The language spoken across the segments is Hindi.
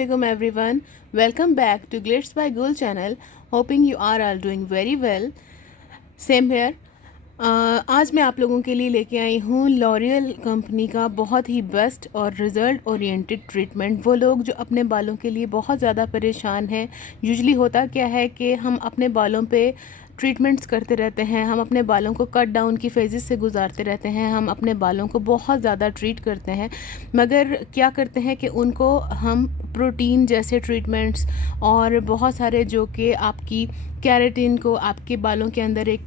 Assalamualaikum everyone. Welcome back to Glitz by Gul channel. Hoping you are all doing very well. Same here. आज मैं आप लोगों के लिए लेके आई हूँ लॉरियल कंपनी का बहुत ही बेस्ट और रिज़ल्ट ओरिएंटेड ट्रीटमेंट। वो लोग जो अपने बालों के लिए बहुत ज़्यादा परेशान हैं, यूजुअली होता क्या है कि हम अपने बालों पे ट्रीटमेंट्स करते रहते हैं, हम अपने बालों को कट डाउन की फेजेस से गुजारते रहते हैं, हम अपने बालों को बहुत ज़्यादा ट्रीट करते हैं, मगर क्या करते हैं कि उनको हम प्रोटीन जैसे ट्रीटमेंट्स और बहुत सारे जो कि आपकी कैरेटिन को, आपके बालों के अंदर एक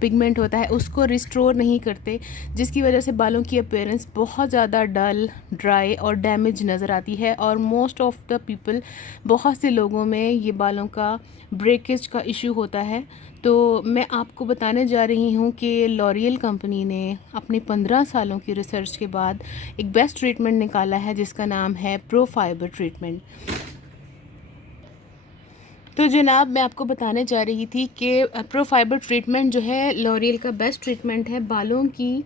पिगमेंट होता है, उसको रिस्टोर नहीं करते, जिसकी वजह से बालों की अपीयरेंस बहुत ज़्यादा डल, ड्राई और डैमेज नज़र आती है। और मोस्ट ऑफ द पीपल, बहुत से लोगों में ये बालों का ब्रेकेज का इशू होता है। तो मैं आपको बताने जा रही हूँ कि लॉरियल कंपनी ने अपनी 15 सालों की रिसर्च के बाद एक बेस्ट ट्रीटमेंट निकाला है जिसका नाम है प्रो फाइबर ट्रीटमेंट। तो जनाब, मैं आपको बताने जा रही थी कि प्रो फाइबर ट्रीटमेंट जो है लॉरियल का बेस्ट ट्रीटमेंट है। बालों की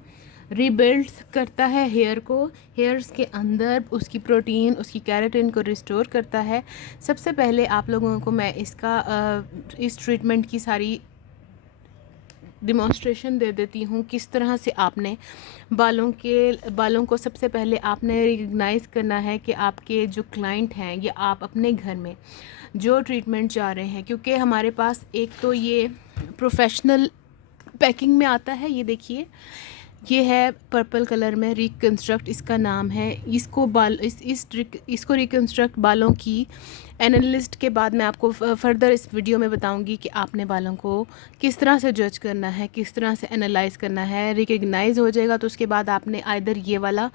रीबिल्ड्स करता है हेयर को, हेयर्स के अंदर उसकी प्रोटीन, उसकी कैरेटिन को रिस्टोर करता है। सबसे पहले आप लोगों को मैं इस ट्रीटमेंट की सारी डिमॉन्स्ट्रेशन दे देती हूँ। किस तरह से आपने बालों को सबसे पहले आपने रिकग्नाइज़ करना है कि आपके जो क्लाइंट हैं या आप अपने घर में जो ट्रीटमेंट चाह रहे हैं, क्योंकि हमारे पास एक तो ये प्रोफेशनल पैकिंग में आता है। ये देखिए, ये है पर्पल कलर में, रिकंस्ट्रक्ट इसका नाम है। इसको रिकंस्ट्रक्ट बालों की एनालिस्ट के बाद मैं आपको फर्दर इस वीडियो में बताऊंगी कि आपने बालों को किस तरह से जज करना है, किस तरह से एनालाइज करना है। रिकग्नाइज हो जाएगा तो उसके बाद आपने आइदर ये वाला,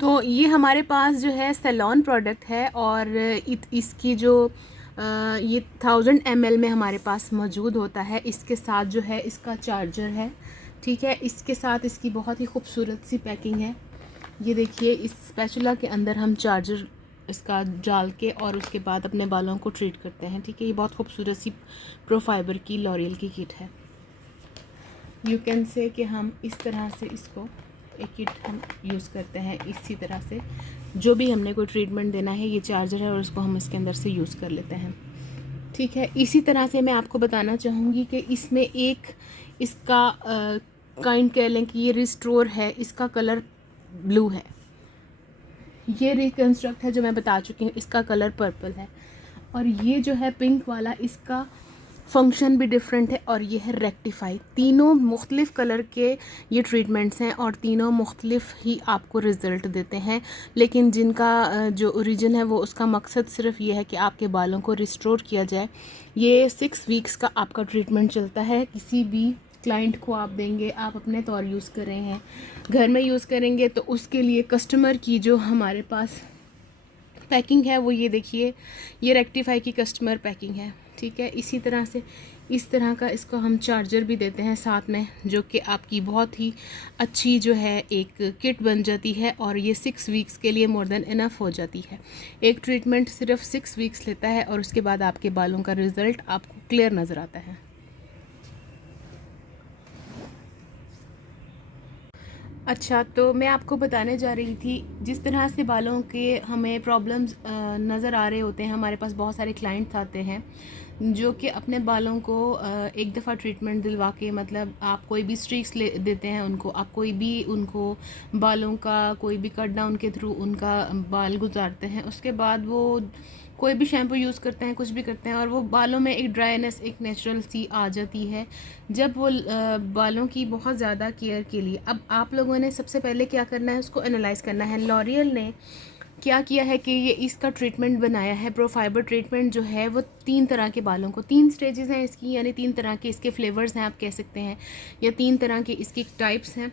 तो ये हमारे पास जो है सैलॉन प्रोडक्ट है और इसकी जो ये 1000 ml में हमारे पास मौजूद होता है। इसके साथ जो है इसका चार्जर है, ठीक है। इसके साथ इसकी बहुत ही खूबसूरत सी पैकिंग है। ये देखिए, इस स्पैचुला के अंदर हम चार्जर इसका डाल के और उसके बाद अपने बालों को ट्रीट करते हैं, ठीक है। ये बहुत खूबसूरत सी प्रो फाइबर की लॉरियल की किट है। यू कैन से कि हम इस तरह से इसको एक किट हम यूज़ करते हैं इसी तरह से। जो भी हमने कोई ट्रीटमेंट देना है, ये चार्जर है और उसको हम इसके अंदर से यूज़ कर लेते हैं, ठीक है। इसी तरह से मैं आपको बताना चाहूँगी कि इसमें एक इसका काइंड कह लें कि ये रिस्टोर है, इसका कलर ब्लू है। ये रिकंस्ट्रक्ट है जो मैं बता चुकी हूँ, इसका कलर पर्पल है। और ये जो है पिंक वाला, इसका फंक्शन भी डिफरेंट है। और ये है रेक्टिफाई। तीनों मुख्तलिफ़ कलर के ये ट्रीटमेंट्स हैं और तीनों मुख्तलिफ ही आपको रिज़ल्ट देते हैं, लेकिन जिनका जो ओरिजिन है वो उसका मकसद सिर्फ ये है कि आपके बालों को रिस्टोर किया जाए। ये 6 वीक्स का आपका ट्रीटमेंट चलता है। किसी भी क्लाइंट को आप देंगे, आप अपने तौर यूज़ कर रहे हैं, घर में यूज़ करेंगे, तो उसके लिए कस्टमर की जो हमारे पास पैकिंग है वो ये देखिए, ये रेक्टिफाई की कस्टमर पैकिंग है, ठीक है। इसी तरह से इस तरह का इसको हम चार्जर भी देते हैं साथ में, जो कि आपकी बहुत ही अच्छी जो है एक किट बन जाती है। और ये 6 वीक्स के लिए मोर देन इनफ हो जाती है। एक ट्रीटमेंट सिर्फ 6 वीक्स लेता है और उसके बाद आपके बालों का रिज़ल्ट आपको क्लियर नज़र आता है। अच्छा, तो मैं आपको बताने जा रही थी, जिस तरह से बालों के हमें प्रॉब्लम्स नज़र आ रहे होते हैं। हमारे पास बहुत सारे क्लाइंट्स आते हैं जो कि अपने बालों को एक दफ़ा ट्रीटमेंट दिलवा के, मतलब आप कोई भी स्ट्रीक्स ले देते हैं उनको, आप कोई भी उनको बालों का कोई भी कट डाउन के थ्रू उनका बाल गुजारते हैं, उसके बाद वो कोई भी शैम्पू यूज़ करते हैं, कुछ भी करते हैं, और वो बालों में एक ड्राइनेस, एक नेचुरल सी आ जाती है। जब वो बालों की बहुत ज़्यादा केयर के लिए, अब आप लोगों ने सबसे पहले क्या करना है, उसको एनालाइज़ करना है। लॉरियल ने क्या किया है कि ये इसका ट्रीटमेंट बनाया है। प्रो फाइबर ट्रीटमेंट जो है वो 3 तरह के बालों को, 3 स्टेजेस हैं इसकी, यानी 3 तरह के इसके फ्लेवर्स हैं आप कह सकते हैं, या 3 तरह के इसकी टाइप्स हैं।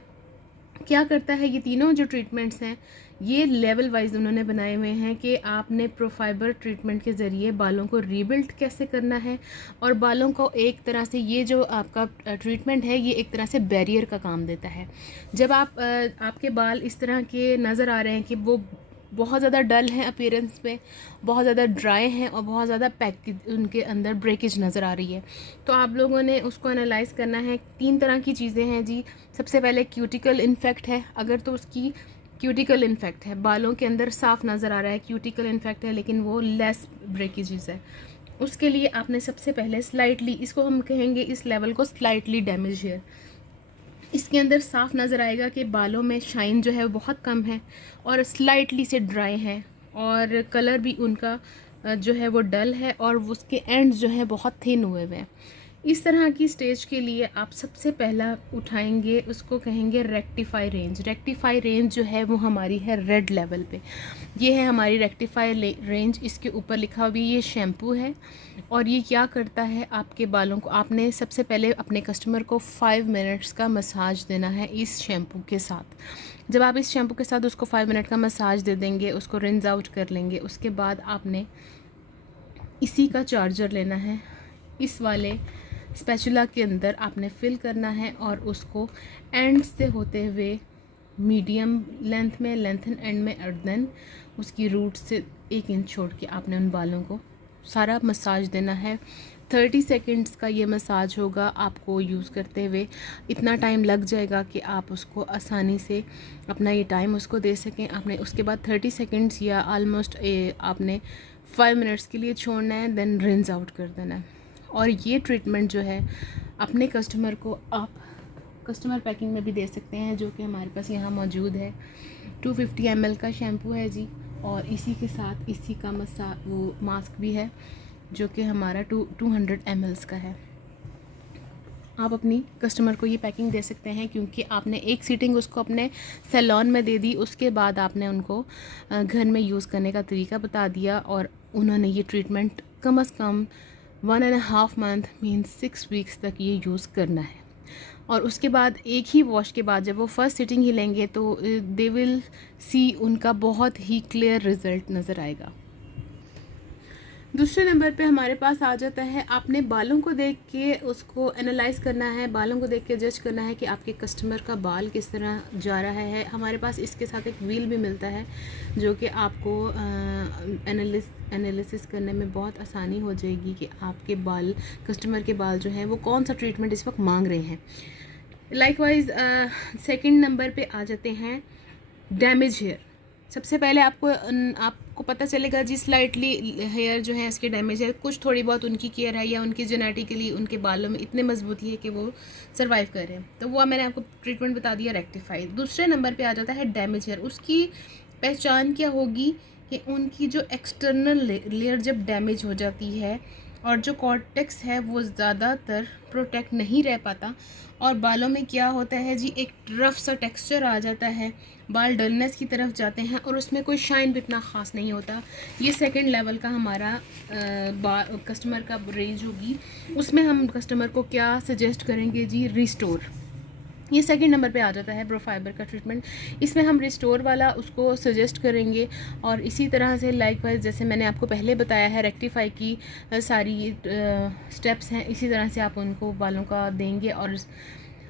क्या करता है, ये तीनों जो ट्रीटमेंट्स हैं ये लेवल वाइज उन्होंने बनाए हुए हैं कि आपने प्रो फाइबर ट्रीटमेंट के ज़रिए बालों को रीबिल्ड कैसे करना है। और बालों को एक तरह से, ये जो आपका ट्रीटमेंट है ये एक तरह से बैरियर का काम देता है। जब आपके बाल इस तरह के नज़र आ रहे हैं कि वो बहुत ज़्यादा डल हैं अपीयरेंस में, बहुत ज़्यादा ड्राई हैं और बहुत ज़्यादा पैकेज उनके अंदर ब्रेकेज नज़र आ रही है, तो आप लोगों ने उसको एनालाइज़ करना है। 3 तरह की चीज़ें हैं जी। सबसे पहले क्यूटिकल इन्फेक्ट है, अगर तो उसकी क्यूटिकल इन्फेक्ट है, बालों के अंदर साफ नज़र आ रहा है क्यूटिकल इन्फेक्ट है, लेकिन वो लेस ब्रेकेजेस है, उसके लिए आपने सबसे पहले स्लाइटली, इसको हम कहेंगे इस लेवल को स्लाइटली डैमेज हेयर, इसके अंदर साफ नज़र आएगा कि बालों में शाइन जो है वो बहुत कम है और स्लाइटली से ड्राई है और कलर भी उनका जो है वो डल है और उसके एंड्स जो है बहुत थिन हुए हुए हैं। इस तरह की स्टेज के लिए आप सबसे पहला उठाएंगे, उसको कहेंगे रेक्टिफाई रेंज। रेक्टिफाई रेंज जो है वो हमारी है रेड लेवल पे, ये है हमारी रेक्टिफाई रेंज। इसके ऊपर लिखा हुआ ये शैम्पू है और ये क्या करता है, आपके बालों को, आपने सबसे पहले अपने कस्टमर को 5 मिनट्स का मसाज देना है इस शैम्पू के साथ। जब आप इस शैम्पू के साथ उसको 5 मिनट का मसाज दे देंगे, उसको रिंस आउट कर लेंगे, उसके बाद आपने इसी का चार्जर लेना है, इस वाले स्पैचुला के अंदर आपने फिल करना है और उसको एंड से होते हुए मीडियम लेंथ में, लेंथन एंड में, और देन उसकी रूट से 1 इंच छोड़ के आपने उन बालों को सारा मसाज देना है। 30 सेकंड्स का ये मसाज होगा आपको यूज़ करते हुए। इतना टाइम लग जाएगा कि आप उसको आसानी से अपना ये टाइम उसको दे सकें। आपने उसके बाद 30 सेकंड्स या ऑलमोस्ट आपने 5 मिनट्स के लिए छोड़ना है, देन रिंस आउट कर देना है। और ये ट्रीटमेंट जो है अपने कस्टमर को आप कस्टमर पैकिंग में भी दे सकते हैं, जो कि हमारे पास यहाँ मौजूद है। 250 ml का शैम्पू है जी, और इसी के साथ इसी का वो मास्क भी है जो कि हमारा 200 ml का है। आप अपनी कस्टमर को ये पैकिंग दे सकते हैं क्योंकि आपने एक सीटिंग उसको अपने सैलून में दे दी, उसके बाद आपने उनको घर में यूज़ करने का तरीका बता दिया और उन्होंने ये ट्रीटमेंट कम से कम 1.5 मंथ मीन्स 6 वीक्स तक ये यूज़ करना है। और उसके बाद एक ही वॉश के बाद जब वो फर्स्ट सिटिंग ही लेंगे तो दे विल सी, उनका बहुत ही क्लियर रिज़ल्ट नज़र आएगा। दूसरे नंबर पे हमारे पास आ जाता है, आपने बालों को देख के उसको एनालाइज करना है, बालों को देख के जज करना है कि आपके कस्टमर का बाल किस तरह जा रहा है। हमारे पास इसके साथ एक व्हील भी मिलता है जो कि आपको एनालिसिस करने में बहुत आसानी हो जाएगी कि आपके बाल, कस्टमर के बाल जो हैं वो कौन सा ट्रीटमेंट इस वक्त मांग रहे हैं। लाइकवाइज सेकंड नंबर पे आ जाते हैं डैमेज हेयर। सबसे पहले आपको पता चलेगा जी स्लाइटली हेयर जो है इसके डैमेज है, कुछ थोड़ी बहुत उनकी केयर है या उनकी जेनेटिकली उनके बालों में इतने मजबूती है कि वो सर्वाइव कर रहे हैं, तो वो मैंने आपको ट्रीटमेंट बता दिया रेक्टिफाई। दूसरे नंबर पे आ जाता है डैमेज हेयर। उसकी पहचान क्या होगी कि उनकी जो एक्सटर्नल लेयर जब डैमेज हो जाती है और जो कॉर्टेक्स है वो ज़्यादातर प्रोटेक्ट नहीं रह पाता और बालों में क्या होता है जी, एक रफ सा टेक्सचर आ जाता है, बाल डलनेस की तरफ जाते हैं और उसमें कोई शाइन भी इतना ख़ास नहीं होता। ये सेकंड लेवल का हमारा कस्टमर का रेंज होगी। उसमें हम कस्टमर को क्या सजेस्ट करेंगे जी, रिस्टोर। ये सेकंड नंबर पे आ जाता है प्रोफाइबर का ट्रीटमेंट। इसमें हम रिस्टोर वाला उसको सजेस्ट करेंगे और इसी तरह से लाइकवाइज जैसे मैंने आपको पहले बताया है रेक्टिफाई की सारी स्टेप्स हैं, इसी तरह से आप उनको बालों का देंगे और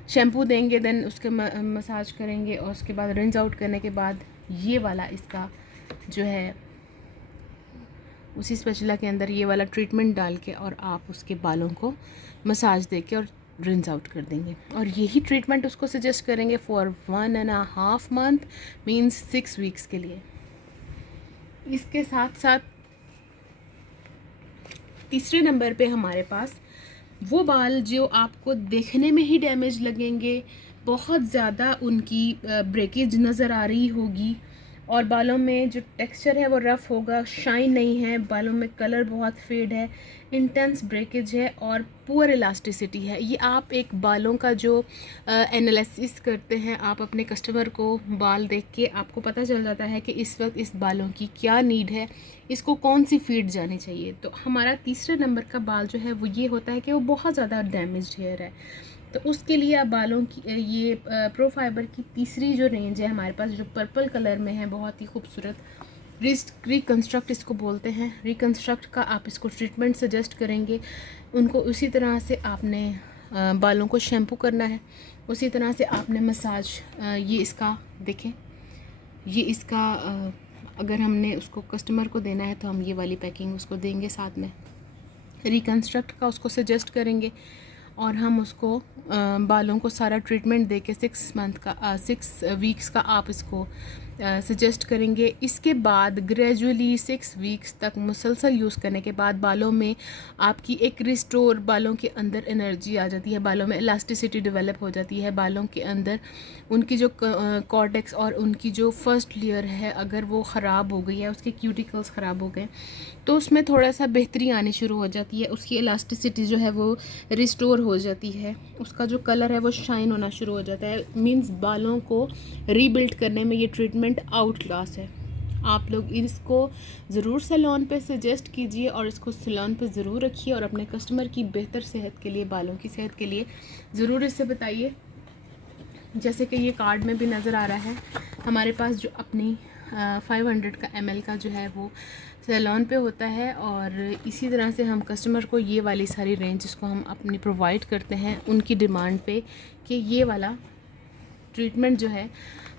शैम्पू देंगे, देन उसके मसाज करेंगे और उसके बाद रिंस आउट करने के बाद ये वाला इसका जो है उसी स्पैचुला के अंदर ये वाला ट्रीटमेंट डाल के और आप उसके बालों को मसाज दे के और रिंस आउट कर देंगे और यही ट्रीटमेंट उसको सजेस्ट करेंगे फॉर 1.5 मंथ मीन्स 6 वीक्स के लिए। इसके साथ साथ तीसरे नंबर पे हमारे पास वो बाल जो आपको देखने में ही डैमेज लगेंगे, बहुत ज़्यादा उनकी ब्रेकेज नज़र आ रही होगी और बालों में जो टेक्सचर है वो रफ़ होगा, शाइन नहीं है, बालों में कलर बहुत फेड है, इंटेंस ब्रेकेज है और पुअर इलास्टिसिटी है। ये आप एक बालों का जो एनालिसिस करते हैं, आप अपने कस्टमर को बाल देख के आपको पता चल जाता है कि इस वक्त इस बालों की क्या नीड है, इसको कौन सी फीड जानी चाहिए। तो हमारा तीसरे नंबर का बाल जो है वो ये होता है कि वो बहुत ज़्यादा डैमेज हेयर है, तो उसके लिए आप बालों की ये प्रोफाइबर की तीसरी जो रेंज है हमारे पास, जो पर्पल कलर में है, बहुत ही खूबसूरत रिकन्स्ट्रक्ट इसको बोलते हैं। रिकन्स्ट्रक्ट का आप इसको ट्रीटमेंट सजेस्ट करेंगे उनको। उसी तरह से आपने बालों को शैम्पू करना है, उसी तरह से आपने मसाज, ये इसका देखें, ये इसका अगर हमने उसको कस्टमर को देना है तो हम ये वाली पैकिंग उसको देंगे, साथ में रिकन्स्ट्रक्ट का उसको सजेस्ट करेंगे और हम उसको बालों को सारा ट्रीटमेंट दे के 6 वीक्स का आप इसको सजेस्ट करेंगे। इसके बाद ग्रेजुअली 6 वीक्स तक मुसलसल यूज़ करने के बाद बालों में आपकी एक रिस्टोर, बालों के अंदर एनर्जी आ जाती है, बालों में इलास्टिसिटी डेवलप हो जाती है, बालों के अंदर उनकी जो कॉर्टेक्स और उनकी जो फर्स्ट लेयर है अगर वो ख़राब हो गई है, उसके क्यूटिकल्स ख़राब हो गए तो उसमें थोड़ा सा बेहतरी आनी शुरू हो जाती है, उसकी इलास्टिसिटी जो है वो रिस्टोर हो जाती है, उसका जो कलर है वो शाइन होना शुरू हो जाता है। मींस बालों को रीबिल्ड करने में ये ट्रीटमेंट आउट क्लास है। आप लोग इसको ज़रूर सैलून पे सजेस्ट कीजिए और इसको सैलून पे ज़रूर रखिए और अपने कस्टमर की बेहतर सेहत के लिए, बालों की सेहत के लिए ज़रूर इससे बताइए। जैसे कि ये कार्ड में भी नज़र आ रहा है, हमारे पास जो अपनी 500 का ml का जो है वो सैलून पे होता है और इसी तरह से हम कस्टमर को ये वाली सारी रेंज इसको हम अपनी प्रोवाइड करते हैं उनकी डिमांड पे कि ये वाला ट्रीटमेंट जो है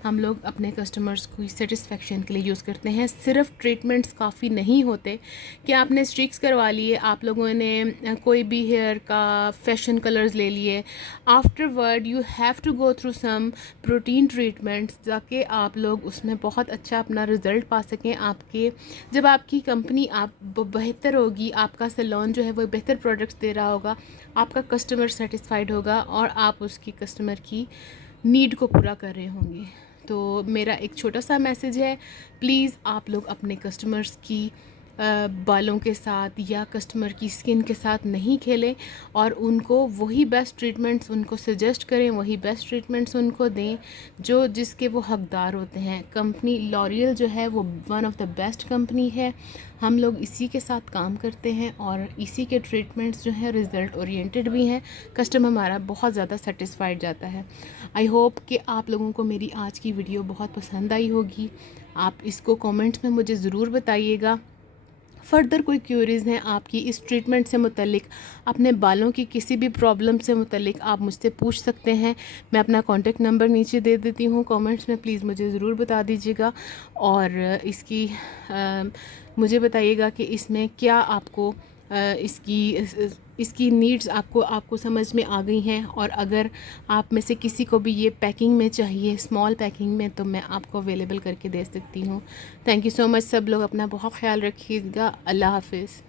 हम लोग अपने कस्टमर्स की सेटिस्फेक्शन के लिए यूज़ करते हैं। सिर्फ ट्रीटमेंट्स काफ़ी नहीं होते कि आपने स्ट्रिक्स करवा लिए, आप लोगों ने कोई भी हेयर का फैशन कलर्स ले लिए, afterward you have to go through some protein treatments ताकि आप लोग उसमें बहुत अच्छा अपना रिज़ल्ट पा सकें। आपके जब आपकी कंपनी आप बेहतर होगी, आपका सैलून जो है वो बेहतर प्रोडक्ट्स दे रहा होगा, आपका कस्टमर सेटिस्फाइड होगा और आप उसकी कस्टमर की नीड को पूरा कर रहे होंगे। तो मेरा एक छोटा सा मैसेज है, प्लीज़ आप लोग अपने कस्टमर्स की बालों के साथ या कस्टमर की स्किन के साथ नहीं खेलें और उनको वही बेस्ट ट्रीटमेंट्स उनको सजेस्ट करें, वही बेस्ट ट्रीटमेंट्स उनको दें जो जिसके वो हकदार होते हैं। कंपनी लॉरियल जो है वो one of the best company है, हम लोग इसी के साथ काम करते हैं और इसी के ट्रीटमेंट्स जो हैं रिज़ल्ट ओरिएंटेड भी हैं, कस्टमर हमारा बहुत ज़्यादा सेटिस्फाइड जाता है। आई होप कि आप लोगों को मेरी आज की वीडियो बहुत पसंद आई होगी। आप इसको कमेंट्स में मुझे ज़रूर बताइएगा। फ़र्दर कोई क्यूरीज़ हैं आपकी इस ट्रीटमेंट से मुतल्लिक, अपने बालों की किसी भी प्रॉब्लम से मुतल्लिक आप मुझसे पूछ सकते हैं। मैं अपना कॉन्टेक्ट नंबर नीचे दे देती हूँ, कमेंट्स में प्लीज़ मुझे ज़रूर बता दीजिएगा और मुझे बताइएगा कि इसमें क्या आपको इसकी नीड्स आपको समझ में आ गई हैं और अगर आप में से किसी को भी ये पैकिंग में चाहिए, स्मॉल पैकिंग में, तो मैं आपको अवेलेबल करके दे सकती हूँ। Thank you so much. सब लोग अपना बहुत ख्याल रखिएगा। अल्लाह हाफिज़।